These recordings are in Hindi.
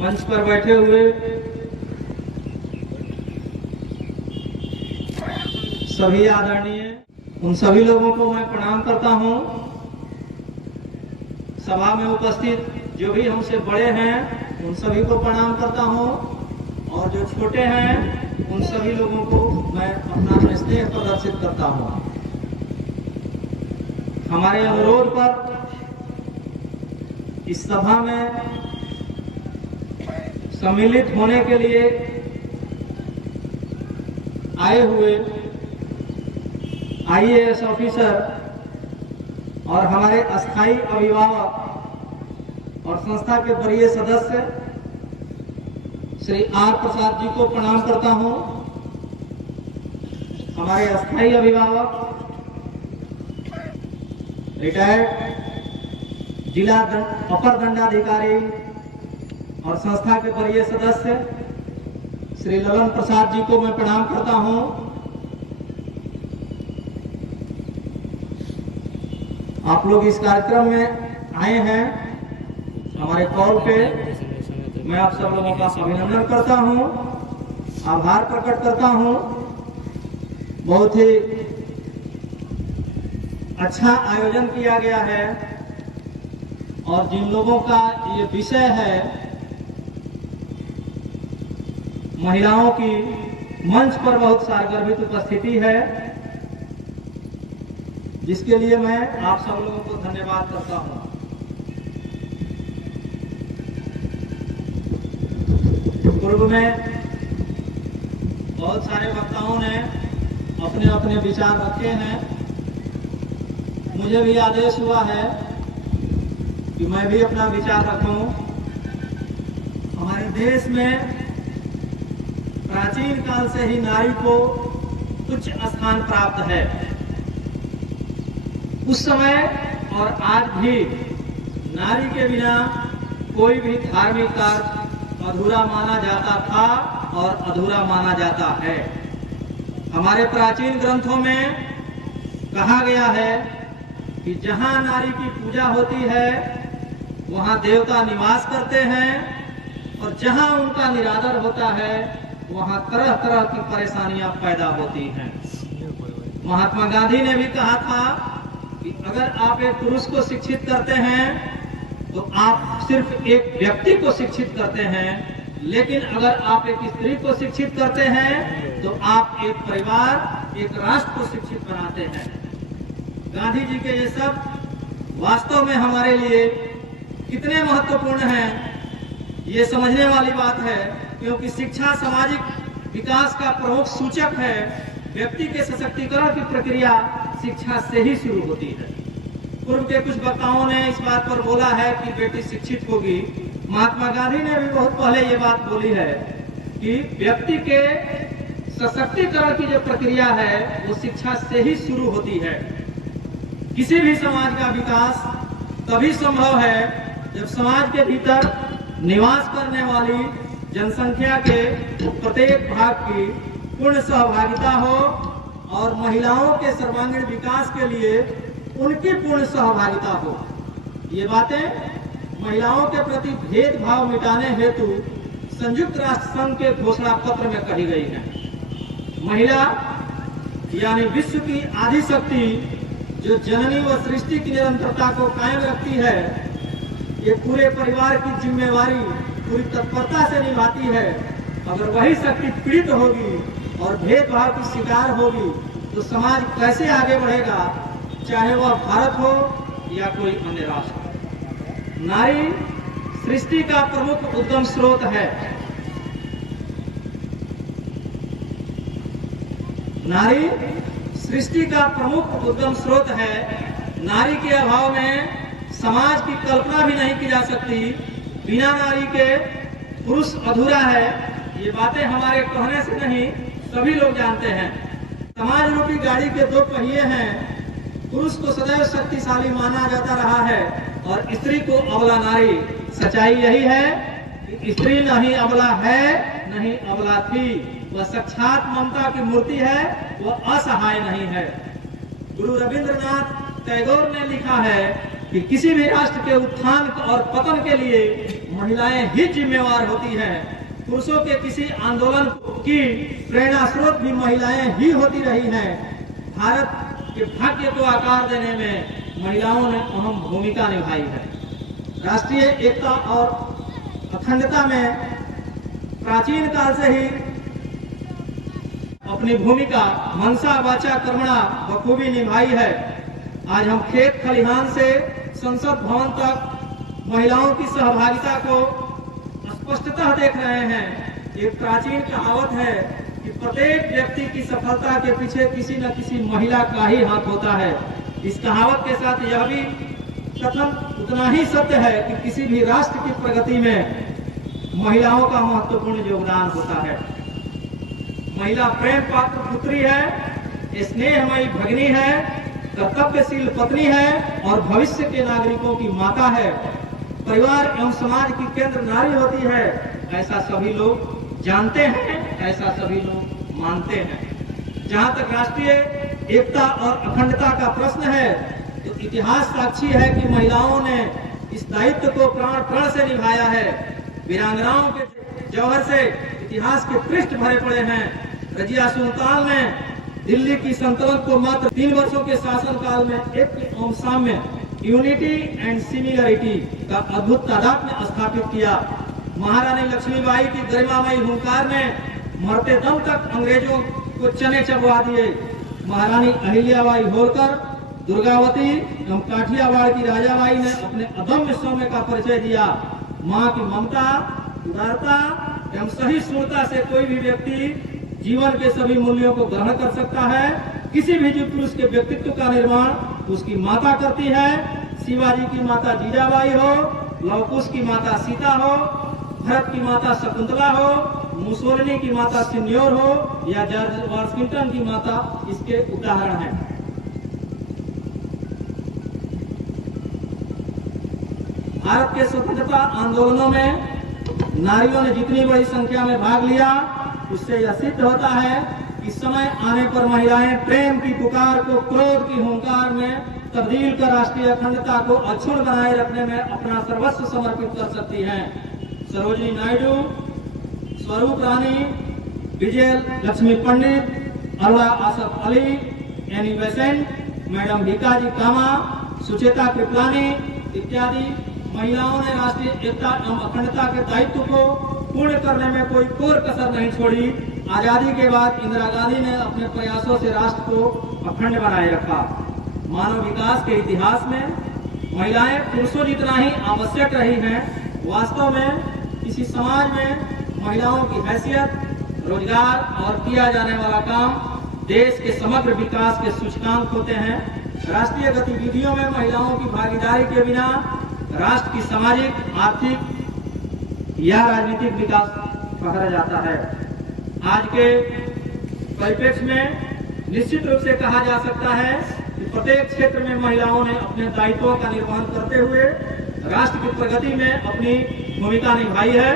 मंच पर बैठे हुए सभी आदरणीय, उन सभी लोगों को मैं प्रणाम करता हूं। सभा में उपस्थित जो भी हमसे बड़े हैं उन सभी को प्रणाम करता हूं, और जो छोटे हैं उन सभी लोगों को मैं अपना स्नेह प्रदर्शित करता हूं। हमारे अनुरोध पर इस सभा में सम्मिलित होने के लिए आए हुए IAS ऑफिसर और हमारे अस्थायी अभिभावक और संस्था के वरीय सदस्य श्री R प्रसाद जी को प्रणाम करता हूं। हमारे अस्थायी अभिभावक रिटायर्ड जिला अपर दंडाधिकारी और संस्था के वरीय सदस्य श्री ललन प्रसाद जी को मैं प्रणाम करता हूं। आप लोग इस कार्यक्रम में आए हैं हमारे कॉल पे, मैं आप सब लोगों का अभिनंदन करता हूं, आभार प्रकट करता हूं। बहुत ही अच्छा आयोजन किया गया है, और जिन लोगों का ये विषय है महिलाओं की, मंच पर बहुत सारगर्भित उपस्थिति है, जिसके लिए मैं आप सब लोगों को धन्यवाद करता हूं। पूर्व में बहुत सारे वक्ताओं ने अपने अपने विचार रखे हैं। मुझे भी आदेश हुआ है कि मैं भी अपना विचार रखूं। हमारे देश में प्राचीन काल से ही नारी को उच्च स्थान प्राप्त है। उस समय और आज भी नारी के बिना कोई भी धार्मिक कार्य अधूरा माना जाता था और अधूरा माना जाता है। हमारे प्राचीन ग्रंथों में कहा गया है कि जहां नारी की पूजा होती है वहां देवता निवास करते हैं, और जहां उनका निरादर होता है वहां तरह तरह की परेशानियां पैदा होती हैं। महात्मा गांधी ने भी कहा था कि अगर आप एक पुरुष को शिक्षित करते हैं तो आप सिर्फ एक व्यक्ति को शिक्षित करते हैं, लेकिन अगर आप एक स्त्री को शिक्षित करते हैं तो आप एक परिवार, एक राष्ट्र को शिक्षित बनाते हैं। गांधी जी के ये सब वास्तव में हमारे लिए कितने महत्वपूर्ण हैं, ये समझने वाली बात है, क्योंकि शिक्षा सामाजिक विकास का प्रमुख सूचक है। व्यक्ति के सशक्तिकरण की प्रक्रिया शिक्षा से ही शुरू होती है। पूर्व के कुछ वक्ताओं ने इस बात पर बोला है कि बेटी शिक्षित होगी। महात्मा गांधी ने भी बहुत पहले ये बात बोली है कि व्यक्ति के सशक्तिकरण की जो प्रक्रिया है वो शिक्षा से ही शुरू होती है। किसी भी समाज का विकास तभी संभव है जब समाज के भीतर निवास करने वाली जनसंख्या के प्रत्येक भाग की पूर्ण सहभागिता हो, और महिलाओं के सर्वांगीण विकास के लिए उनकी पूर्ण सहभागिता हो। ये बातें महिलाओं के प्रति भेदभाव मिटाने हेतु संयुक्त राष्ट्र संघ के घोषणा पत्र में कही गई है। महिला यानी विश्व की आदि शक्ति जो जननी व सृष्टि की निरंतरता को कायम रखती है, ये पूरे परिवार की जिम्मेवारी पूरी तत्परता से निभाती है। अगर वही शक्ति पीड़ित होगी और भेदभाव की शिकार होगी तो समाज कैसे आगे बढ़ेगा, चाहे वह भारत हो या कोई अन्य राष्ट्र। नारी सृष्टि का प्रमुख उद्गम स्रोत है। नारी सृष्टि का प्रमुख उद्गम स्रोत है। नारी के अभाव में समाज की कल्पना भी नहीं की जा सकती। बिना नारी के पुरुष अधूरा है। ये बातें हमारे कहने से नहीं, सभी लोग जानते हैं। समाज रूपी गाड़ी के दो पहिए हैं। पुरुष को सदैव शक्तिशाली माना जाता रहा है और स्त्री को अबला नारी। सच्चाई यही है कि स्त्री नहीं अबला है, नहीं अबला थी। वह साक्षात ममता की मूर्ति है, वह असहाय नहीं है। गुरु रविंद्रनाथ टैगोर ने लिखा है कि किसी भी राष्ट्र के उत्थान और पतन के लिए महिलाएं ही जिम्मेवार होती हैं। पुरुषों के किसी आंदोलन की प्रेरणा स्रोत भी महिलाएं ही होती रही हैं। भारत के भाग्य को आकार देने में महिलाओं ने अहम भूमिका निभाई है। राष्ट्रीय एकता और अखंडता में प्राचीन काल से ही अपनी भूमिका मनसा वाचा कर्मणा बखूबी निभाई है। आज हम खेत खलिहान से संसद भवन तक महिलाओं की सहभागिता को स्पष्टतः देख रहे हैं। एक प्राचीन कहावत है कि प्रत्येक व्यक्ति की सफलता के पीछे किसी न किसी महिला का ही हाथ होता है। इस कहावत के साथ यह भी कथन उतना ही सत्य है कि किसी भी राष्ट्र की प्रगति में महिलाओं का महत्वपूर्ण योगदान होता है। महिला प्रेम पात्र पुत्री है, स्नेहमयी भगिनी है, कर्तव्यशील पत्नी है और भविष्य के नागरिकों की माता है। परिवार एवं समाज की केंद्र नारी होती है, ऐसा सभी लोग जानते हैं, ऐसा सभी लोग मानते हैं। जहां तक राष्ट्रीय एकता और अखंडता का प्रश्न है तो इतिहास साक्षी है कि महिलाओं ने इस दायित्व को प्राण प्रण से निभाया है। वीरांगनाओं के जौहर से इतिहास के पृष्ठ भरे पड़े हैं। रजिया सुल्तान ने दिल्ली की सल्तनत को मात्र 3 वर्षों के शासनकाल में एक एवं साम्य यूनिटी एंड सिमिलरिटी का अद्भुत तादात्म्य स्थापित किया। महारानी लक्ष्मीबाई की गरिमामयी हुंकार ने मरते दम तक अंग्रेजों को चने चबवा दिए। महारानी अहिल्याबाई होलकर, दुर्गावती एवं काठियावाड़ की राजाबाई ने अपने अदम्य सौम्य का परिचय दिया। माँ की ममता, उदारता एवं सहिष्णुता से कोई भी व्यक्ति जीवन के सभी मूल्यों को ग्रहण कर सकता है। किसी भी जीव पुरुष के व्यक्तित्व का निर्माण उसकी माता करती है। शिवाजी की माता जीजाबाई हो, लव कुश की माता सीता हो, भरत की माता शकुंतला हो, मुसोलिनी की माता सिन्योर हो या जॉर्ज वाशिंगटन की माता इसके उदाहरण हैं। भारत के स्वतंत्रता आंदोलनों में नारियों ने जितनी बड़ी संख्या में भाग लिया, उससे यह सिद्ध होता है कि समय आने पर महिलाएं प्रेम की पुकार को क्रोध की हुंकार में तब्दील कर राष्ट्रीय अखंडता को अक्षुण्ण बनाए रखने में अपना सर्वस्व समर्पित कर सकती हैं। Sarojini Naidu, Swarup Rani, Vijaya Lakshmi Pandit, Aruna Asaf Ali, Annie Besant, madam Bhikaji Cama, Sucheta Kripalani इत्यादि महिलाओं ने राष्ट्रीय एकता एवं अखंडता के दायित्व को पूर्ण करने में कोई कोर कसर नहीं छोड़ी। आजादी के बाद इंदिरा गांधी ने अपने प्रयासों से राष्ट्र को अखंड बनाए रखा। मानव विकास के इतिहास में महिलाएं पुरुषों जितना ही आवश्यक रही हैं। वास्तव में किसी समाज में महिलाओं की हैसियत, रोजगार और किया जाने वाला काम देश के समग्र विकास के सूचकांक होते हैं। राष्ट्रीय गतिविधियों में महिलाओं की भागीदारी के बिना राष्ट्र की सामाजिक, आर्थिक या राजनीतिक विकास पकड़ा जाता है। आज के परिप्रेक्ष्य में निश्चित रूप से कहा जा सकता है कि प्रत्येक क्षेत्र में महिलाओं ने अपने दायित्वों का निर्वहन करते हुए राष्ट्र की प्रगति में अपनी भूमिका निभाई है।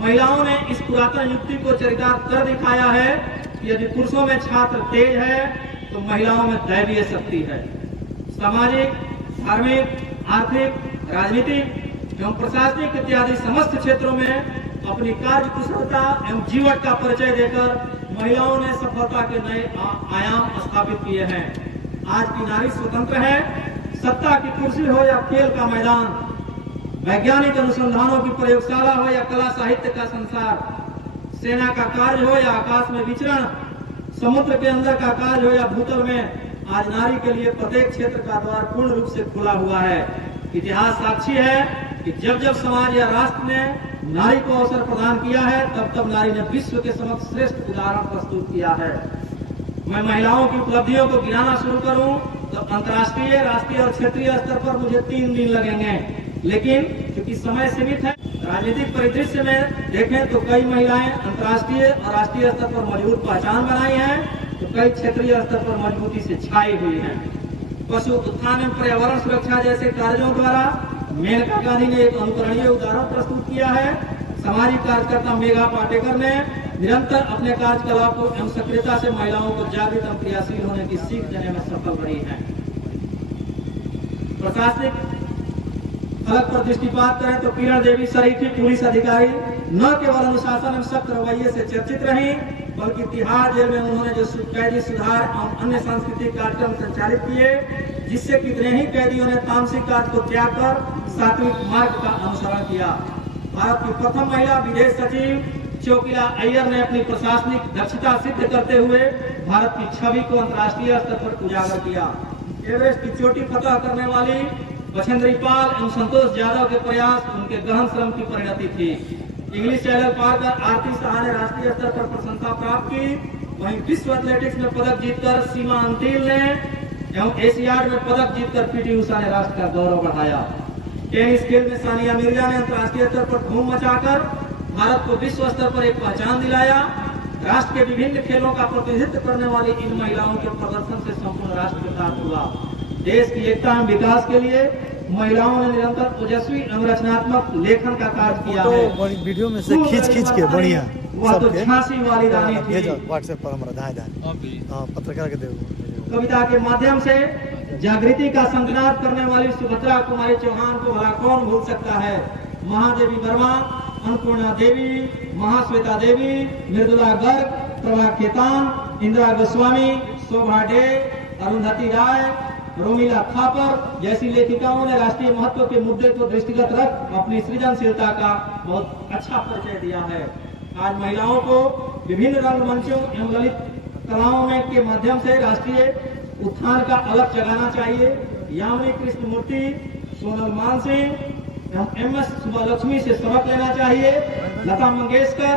महिलाओं ने इस पुरातन युक्ति को चरितार्थ कर दिखाया है कि यदि पुरुषों में छात्र तेज है तो महिलाओं में दैवीय शक्ति है। सामाजिक, धार्मिक, आर्थिक, राजनीतिक एवं प्रशासनिक इत्यादि समस्त क्षेत्रों में अपनी कार्य कुशलता एवं जीवन का परिचय देकर महिलाओं ने सफलता के नए आयाम स्थापित किए हैं। आज की नारी स्वतंत्र है। सत्ता की कुर्सी हो या खेल का मैदान, वैज्ञानिक अनुसंधानों की प्रयोगशाला हो या कला साहित्य का संसार, सेना का कार्य हो या आकाश में विचरण, समुद्र के अंदर का कार्य हो या भूतल में, आज नारी के लिए प्रत्येक क्षेत्र का द्वार पूर्ण रूप से खुला हुआ है। इतिहास साक्षी है कि जब जब समाज या राष्ट्र ने नारी को अवसर प्रदान किया है, तब तब नारी ने विश्व के समक्ष श्रेष्ठ उदाहरण प्रस्तुत किया है। मैं महिलाओं की उपलब्धियों को गिनाना शुरू करूं तो अंतर्राष्ट्रीय, राष्ट्रीय और क्षेत्रीय स्तर पर मुझे 3 दिन लगेंगे, लेकिन क्योंकि समय सीमित है, राजनीतिक परिदृश्य में देखें तो कई महिलाएं अंतर्राष्ट्रीय और राष्ट्रीय स्तर पर मजबूत पहचान बनाई है, तो कई क्षेत्रीय स्तर पर मजबूती से छाई हुई है। पशु उत्थान एवं पर्यावरण सुरक्षा जैसे कार्यों द्वारा मेनका गांधी ने एक अनुकरणीय उदाहरण प्रस्तुत किया है। सामाजिक कार्यकर्ता मेघा पाटेकर ने निरंतर अपने कार्यकलाप को एवं सक्रियता से महिलाओं को जागृत एवं क्रियाशील होने की सीख देने में सफल रही है। प्रशासनिक फलक पर दृष्टिपात करें तो किरण देवी शरीफी पुलिस अधिकारी न केवल अनुशासन एवं सख्त रवैये से चर्चित रही, बल्कि तिहाड़ जेल में उन्होंने जो कैदी सुधार एवं अन्य सांस्कृतिक कार्यक्रम संचालित किए, जिससे कितने ही कैदियों ने तामसिक कार्य को त्याग कर सात्विक मार्ग का अनुसरण किया। भारत की प्रथम महिला विदेश सचिव चोकिला अय्यर ने अपनी प्रशासनिक दक्षता सिद्ध करते हुए भारत की छवि को अंतर्राष्ट्रीय स्तर पर उजागर किया। एवरेस्ट की चोटी फतह करने वाली बछेंद्री पाल एवं संतोष यादव के प्रयास उनके गहन श्रम की परिणति थी। इंग्लिश चैनल पार कर आरती शाह ने राष्ट्रीय स्तर पर प्रशंसा प्राप्त की। वहीं विश्व एथलेटिक्स में पदक जीतकर सीमा अंतिल ने एवं एशियाड में पदक जीतकर पीटी उषा ने राष्ट्र का गौरव बढ़ाया। टेनिस खेल में सानिया मिर्जा ने अंतर्राष्ट्रीय स्तर पर धूम मचाकर भारत को विश्व स्तर पर एक पहचान दिलाया। राष्ट्र के विभिन्न खेलों का प्रतिनिधित्व करने वाली इन महिलाओं के प्रदर्शन से संपूर्ण राष्ट्र कृतार्थ हुआ। देश की एकता एवं विकास के लिए महिलाओं ने निरंतर ओजस्वी एवं रचनात्मक लेखन का कार्य किया है। वीडियो में से खींच के बढ़िया वह तो झांसी वाली रानी थी। व्हाट्सएप पर हमारा धाय पत्रकार के कविता के माध्यम से जागृति का संकनाद करने वाली सुभद्रा कुमारी चौहान को भला कौन भूल सकता है। महादेवी वर्मा, अन्नपूर्णा देवी, महाश्वेता देवी, मृदुला गर्ग, प्रभा खेतान, इंदिरा गोस्वामी, शोभा डे, अरुंधति राय, रोमिला थापर जैसी लेखिकाओं ने राष्ट्रीय महत्व के मुद्दे को दृष्टिगत रख अपनी सृजनशीलता का बहुत अच्छा परिचय दिया है। आज महिलाओं को विभिन्न रंगमंचों एवं ललित कलाओं में के माध्यम से राष्ट्रीय उत्थान का अलग जगाना चाहिए। यामिनी कृष्णमूर्ति, सोनल मानसिंह एवं MS सुब्बालक्ष्मी से सबक लेना चाहिए। लता मंगेशकर